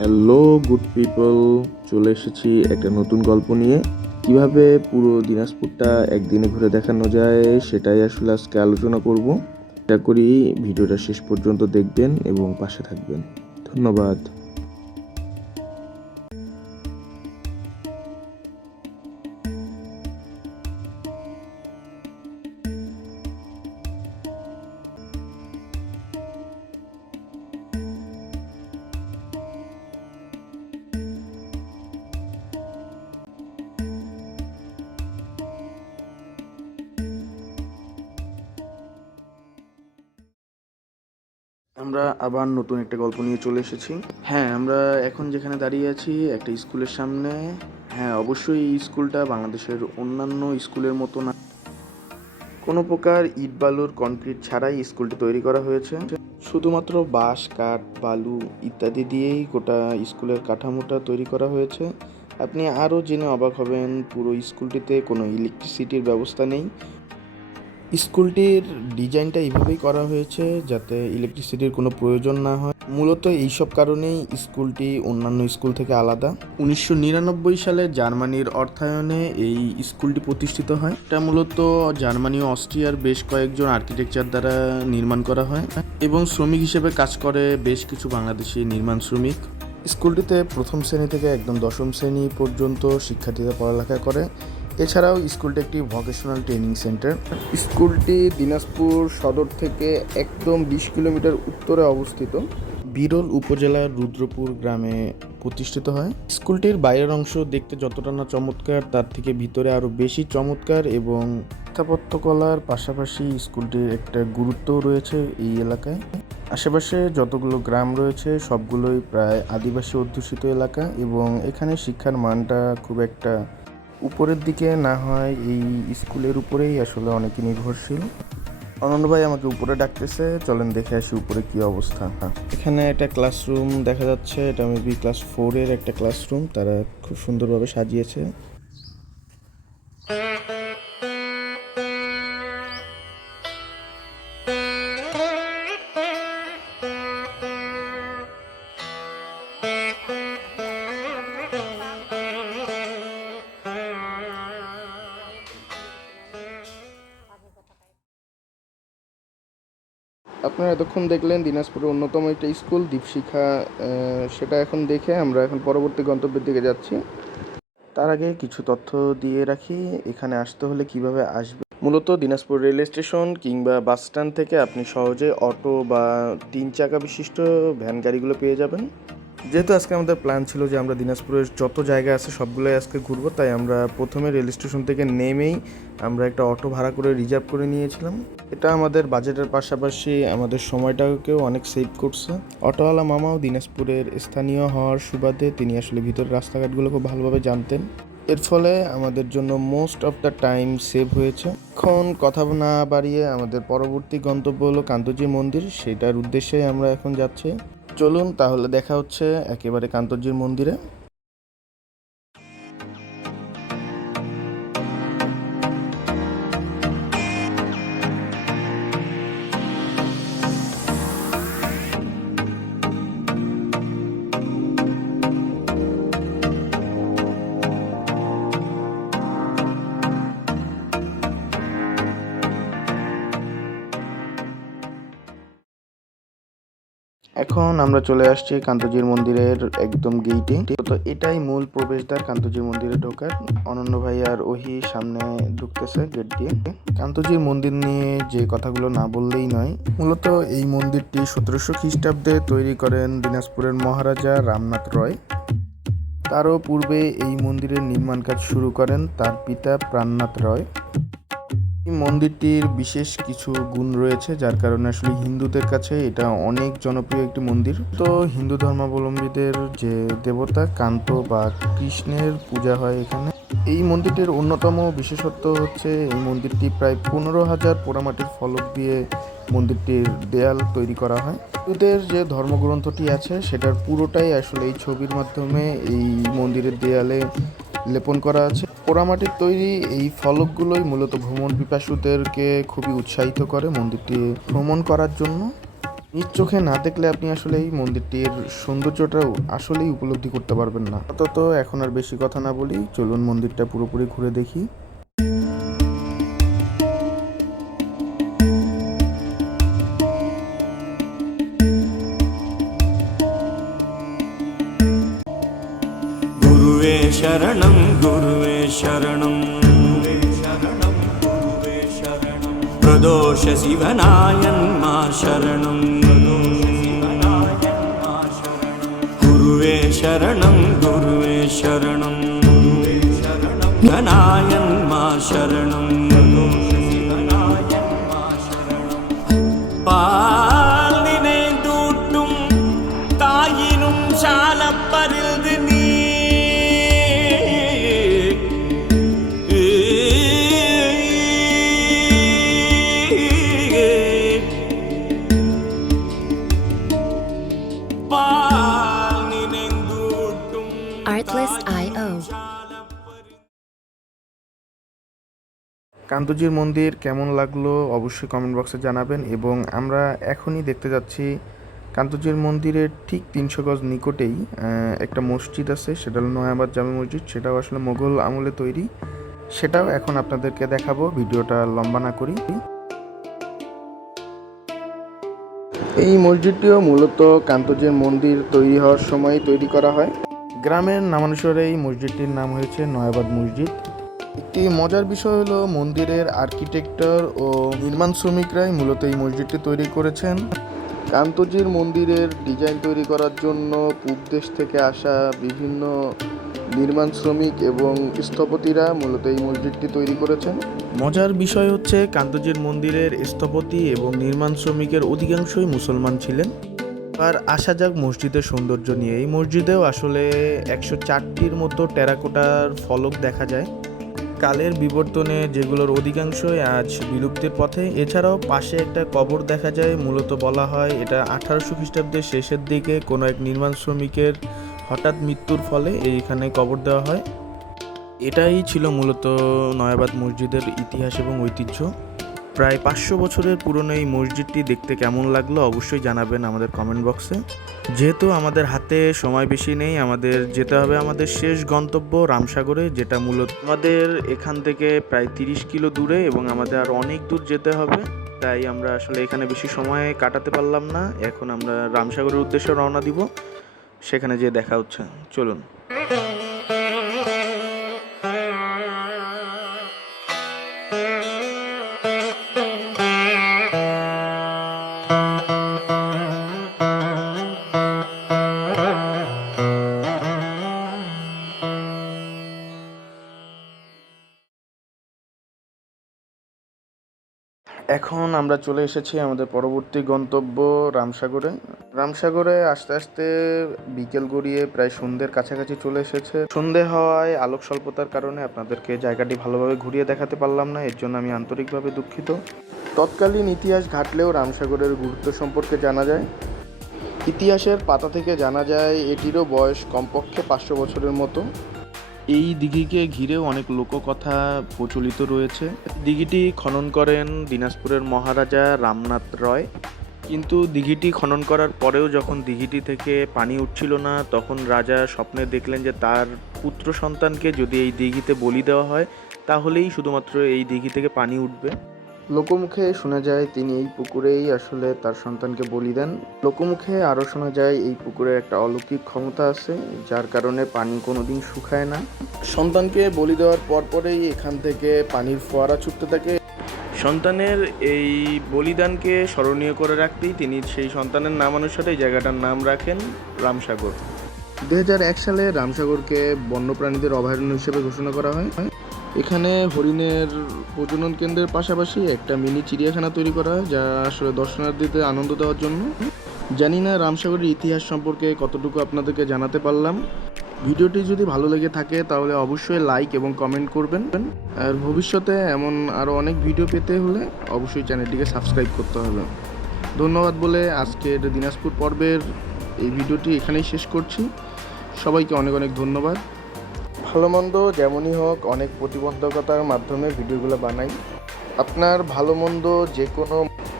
Hello good people, চলে এসেছি একটা নতুন গল্প নিয়ে। কিভাবে পুরো দিনাজপুরটা একদিনে ঘুরে দেখানো যায় সেটাই আসলে আজকে আলোচনা করব। আশা করি ভিডিওটা শেষ পর্যন্ত দেখবেন এবং পাশে থাকবেন। ধন্যবাদ। আমরা আবার নতুন একটা গল্প নিয়ে চলে এসেছি। হ্যাঁ, আমরা এখন যেখানে দাঁড়িয়ে আছি একটা স্কুলের সামনে। হ্যাঁ, অবশ্যই এই স্কুলটা বাংলাদেশের অন্যান্য স্কুলের মতো না, কোনো প্রকার ইট বালুর কনক্রিট ছাড়াই স্কুলটি তৈরি করা হয়েছে। শুধুমাত্র বাঁশ, কাঠ, বালু ইত্যাদি দিয়েই গোটা স্কুলের কাঠামোটা তৈরি করা হয়েছে। আপনি আরও জেনে অবাক হবেন, পুরো স্কুলটিতে কোনো ইলেকট্রিসিটির ব্যবস্থা নেই। স্কুলটির ডিজাইনটা এইভাবেই করা হয়েছে যাতে ইলেকট্রিসিটির কোনো প্রয়োজন না হয়। মূলত এইসব কারণেই স্কুলটি অন্যান্য স্কুল থেকে আলাদা। 1999 সালে জার্মানির অর্থায়নে এই স্কুলটি প্রতিষ্ঠিত হয়। এটা মূলত জার্মানি ও অস্ট্রিয়ার বেশ কয়েকজন আর্কিটেকচার দ্বারা নির্মাণ করা হয় এবং শ্রমিক হিসেবে কাজ করে বেশ কিছু বাংলাদেশি নির্মাণ শ্রমিক। স্কুলটিতে প্রথম শ্রেণী থেকে একদম দশম শ্রেণী পর্যন্ত শিক্ষার্থীরা পড়ালেখা করে। এছাড়াও স্কুলটি একটি ভোকেশনাল ট্রেনিং সেন্টার। স্কুলটি দিনাজপুর সদর থেকে একদম 20 কিলোমিটার উত্তরে অবস্থিত বিরল উপজেলার রুদ্রপুর গ্রামে প্রতিষ্ঠিত হয়। স্কুলটির বাইরের অংশ দেখতে যতটা না চমৎকার, তার থেকে ভিতরে আরও বেশি চমৎকার এবং স্থাপত্যকলার পাশাপাশি স্কুলটির একটা গুরুত্বও রয়েছে এই এলাকায়। আশেপাশে যতগুলো গ্রাম রয়েছে সবগুলোই প্রায় আদিবাসী অধ্যুষিত এলাকা এবং এখানে শিক্ষার মানটা খুব একটা উপরের দিকে না হয় এই স্কুলের উপরেই আসলে অনেকে নির্ভরশীল। অনন্ত ভাই আমাকে উপরে ডাকতেছে, চলেন দেখে আসি উপরে কি অবস্থা। এখানে একটা ক্লাসরুম দেখা যাচ্ছে, এটা মেবি ক্লাস 4-এর একটা ক্লাসরুম, তারা খুব সুন্দরভাবে সাজিয়েছে। আপনারা এতক্ষণ দেখলেন দিনাজপুরের অন্যতম একটা স্কুল দীপশিখা, সেটা এখন দেখে আমরা এখন পরবর্তী গন্তব্যের দিকে যাচ্ছি। তার আগে কিছু তথ্য দিয়ে রাখি, এখানে আসতে হলে কিভাবে আসবে। মূলত দিনাজপুর রেল স্টেশন কিংবা বাস স্ট্যান্ড থেকে আপনি সহজে অটো বা 3 চাকা বিশিষ্ট ভ্যান গাড়িগুলো পেয়ে যাবেন। যেহেতু আজকে আমাদের প্ল্যান ছিল যে আমরা দিনাজপুরের যত জায়গা আছে সবগুলোই আজকে ঘুরবো, তাই আমরা প্রথমে রেল স্টেশন থেকে নেমেই আমরা একটা অটো ভাড়া করে রিজার্ভ করে নিয়েছিলাম। এটা আমাদের বাজেটের পাশাপাশি আমাদের সময়টাকেও অনেক সেভ করছে। অটোওয়ালা মামাও দিনাজপুরের স্থানীয় হওয়ার সুবাদে তিনি আসলে ভিতরের রাস্তাঘাটগুলো খুব ভালোভাবে জানতেন। এর ফলে আমাদের জন্য most of the time save হয়েছে। এখন কথা না বাড়িয়ে আমাদের পরবর্তী গন্তব্য হলো কান্তজি মন্দির, সেটার উদ্দেশ্যে আমরা এখন যাচ্ছি। চলুন তাহলে দেখা হচ্ছে একেবারে কান্তজির মন্দিরে। এখন আমরা চলে আসছি কান্তজির মন্দিরের একদম গেইটে। তো এটাই মূল প্রবেশদ্বার কান্তজির মন্দিরে ঢোকার। অনন্য ভাই আর ওহি সামনে ঢুকতেছে গেট দিয়ে। কান্তজির মন্দির নিয়ে যে কথাগুলো না বললেই নয়, মূলত এই মন্দিরটি 1700 খ্রিস্টাব্দে তৈরি করেন দিনাজপুরের মহারাজা রামনাথ রয়। তারও পূর্বে এই মন্দিরের নির্মাণ কাজ শুরু করেন তার পিতা প্রাণনাথ রয়। এই মন্দিরটির বিশেষ কিছু গুণ রয়েছে যার কারণে আসলে হিন্দুদের কাছে এটা অনেক জনপ্রিয় একটি মন্দির। তো হিন্দু ধর্মাবলম্বীদের যে দেবতা কান্ত বা কৃষ্ণের পূজা হয় এখানে। এই মন্দিরটির অন্যতম বিশেষত্ব হচ্ছে এই মন্দিরটি প্রায় 15,000 পোড়ামাটির ফলক দিয়ে মন্দিরটির দেয়াল তৈরি করা হয়। হিন্দুদের যে ধর্মগ্রন্থটি আছে সেটার পুরোটাই আসলে এই ছবির মাধ্যমে এই মন্দিরের দেয়ালে লেপন করা আছে। পোড়ামাটির তৈরি এই ফলকগুলোই মূলত ভ্রমণ পিপাসুদেরকে খুবই উৎসাহিত করে মন্দিরটি ভ্রমণ করার জন্য। নিজ চোখে না দেখলে আপনি আসলে এই মন্দিরটির সৌন্দর্যটাও আসলেই উপলব্ধি করতে পারবেন না। অন্তত এখন আর বেশি কথা না বলি, চলুন মন্দিরটা পুরোপুরি ঘুরে দেখি। गुरुवे शरणं गुरुवे शरणं शरणं गुरुवे शरणं प्रदोष शिवनायन्मा शरणं गुरुवे शरणं गुरुवे शरणं शिवनायन्मा शरणं பாலினை தூட்டும் தாயினும் சாலப்பரிந்து நீ Artlist.io কান্তজির মন্দির কেমন লাগলো অবশ্যই কমেন্ট বক্সে জানাবেন। এবং আমরা এখনই দেখতে যাচ্ছি কান্তজির মন্দিরের ঠিক 300 গজ নিকটেই একটা মসজিদ আছে, সেটা হলো নয়াবাদ জামে মসজিদ। সেটাও আসলে মোগল আমলে তৈরি, সেটাও এখন আপনাদেরকে দেখাবো, ভিডিওটা লম্বা না করি। এই মসজিদটিও মূলত কান্তজির মন্দির তৈরি হওয়ার সময় তৈরি করা হয়। গ্রামের নামানুসারে এই মসজিদটির নাম হয়েছে নয়াবাদ মসজিদ। একটি মজার বিষয় হলো মন্দিরের আর্কিটেক্টর ও নির্মাণ শ্রমিকরাই মূলত এই মসজিদটি তৈরি করেছেন। কান্তজির মন্দিরের ডিজাইন তৈরি করার জন্য পূব দেশ থেকে আসা বিভিন্ন নির্মাণ শ্রমিক এবং স্থপতিরা মূলত এই মসজিদটি তৈরি করেছেন। মজার বিষয় হচ্ছে কান্তজির মন্দিরের স্থপতি এবং নির্মাণ শ্রমিকের অধিকাংশই মুসলমান ছিলেন। আর আসা যাক মসজিদের সৌন্দর্য নিয়ে। এই মসজিদেও আসলে 104টির মতো টেরাকোটার ফলক দেখা যায়, কালের বিবর্তনে যেগুলোর অধিকাংশই আজ বিলুপ্তির পথে। এছাড়াও পাশে একটা কবর দেখা যায়, মূলত বলা হয় এটা 1800 খ্রিস্টাব্দের শেষের দিকে কোনো এক নির্মাণ শ্রমিকের হঠাৎ মৃত্যুর ফলে এইখানে কবর দেওয়া হয়। এটাই ছিল মূলত নয়াবাদ মসজিদের ইতিহাস এবং ঐতিহ্য। প্রায় 500 বছরের পুরনো এই মসজিদটি দেখতে কেমন লাগলো অবশ্যই জানাবেন আমাদের কমেন্ট বক্সে। যেহেতু আমাদের হাতে সময় বেশি নেই, আমাদের যেতে হবে আমাদের শেষ গন্তব্য রামসাগরে, যেটা মূলত আমাদের এখান থেকে প্রায় 30 কিলো দূরে এবং আমাদের আর অনেক দূর যেতে হবে। তাই আমরা আসলে এখানে বেশি সময় কাটাতে পারলাম না। এখন আমরা রামসাগরের উদ্দেশ্যে রওনা দিব, সেখানে যেয়ে দেখা হচ্ছে, চলুন। এখন আমরা চলে এসেছি আমাদের পরবর্তী গন্তব্য রামসাগরে। রামসাগরে আস্তে আস্তে বিকেল গড়িয়ে প্রায় সন্ধ্যের কাছাকাছি চলে এসেছে। সন্ধ্যে হওয়ায় আলোক স্বল্পতার কারণে আপনাদেরকে জায়গাটি ভালোভাবে ঘুরিয়ে দেখাতে পারলাম না, এর জন্য আমি আন্তরিকভাবে দুঃখিত। তৎকালীন ইতিহাস ঘাটলেও রামসাগরের গুরুত্ব সম্পর্কে জানা যায়। ইতিহাসের পাতা থেকে জানা যায় এটিরও বয়স কমপক্ষে 500 বছরের মতো। এই দিঘিকে ঘিরেও অনেক লোককথা প্রচলিত রয়েছে। দিঘিটি খনন করেন দিনাজপুরের মহারাজা রামনাথ রয়, কিন্তু দিঘিটি খনন করার পরেও যখন দিঘিটি থেকে পানি উঠছিল না, তখন রাজা স্বপ্নে দেখলেন যে তার পুত্র সন্তানকে যদি এই দিঘিতে বলি দেওয়া হয় তাহলেই শুধুমাত্র এই দিঘি থেকে পানি উঠবে। লোকমুখে শোনা যায় তিনি এই পুকুরেই আসলে তার সন্তানকে বলি দেন। লোকমুখে আরও শোনা যায় এই পুকুরের একটা অলৌকিক ক্ষমতা আছে, যার কারণে পানি কোনোদিন শুকায় না। সন্তানকে বলি দেওয়ার পরপরেই এখান থেকে পানির ফোয়ারা ছুটতে থাকে। সন্তানের এই বলিদানকে স্মরণীয় করে রাখতেই তিনি সেই সন্তানের নাম অনুসারে এই জায়গাটার নাম রাখেন রামসাগর। 2001 সালে রামসাগরকে বন্যপ্রাণীদের অভয়ারণ্য হিসেবে ঘোষণা করা হয়। এখানে হরিণের প্রজনন কেন্দ্রের পাশাপাশি একটা মিনি চিড়িয়াখানা তৈরি করা হয়, যা আসলে দর্শনার্থীদের আনন্দ দেওয়ার জন্য। জানি না রামসাগরের ইতিহাস সম্পর্কে কতটুকু আপনাদেরকে জানাতে পারলাম। ভিডিওটি যদি ভালো লেগে থাকে তাহলে অবশ্যই লাইক এবং কমেন্ট করবেন। আর ভবিষ্যতে এমন আরও অনেক ভিডিও পেতে হলে অবশ্যই চ্যানেলটিকে সাবস্ক্রাইব করতে হবে। ধন্যবাদ বলে আজকের দিনাজপুর পর্বের এই ভিডিওটি এখানেই শেষ করছি। সবাইকে অনেক অনেক ধন্যবাদ। ভালো মন্দ যেমনই হোক, অনেক প্রতিবন্ধকতার মাধ্যমে ভিডিওগুলো বানাই। আপনার ভালো মন্দ যে কোনো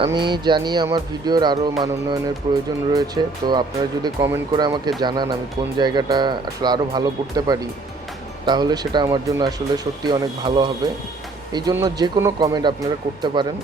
আমি জানি আমার ভিডিওর আরও মান উন্নয়নের প্রয়োজন রয়েছে, তো আপনারা যদি কমেন্ট করে আমাকে জানান আমি কোন জায়গাটা আসলে আরও ভালো করতে পারি, তাহলে সেটা আমার জন্য আসলে সত্যি অনেক ভালো হবে। এই জন্য যে কোনো কমেন্ট আপনারা করতে পারেন।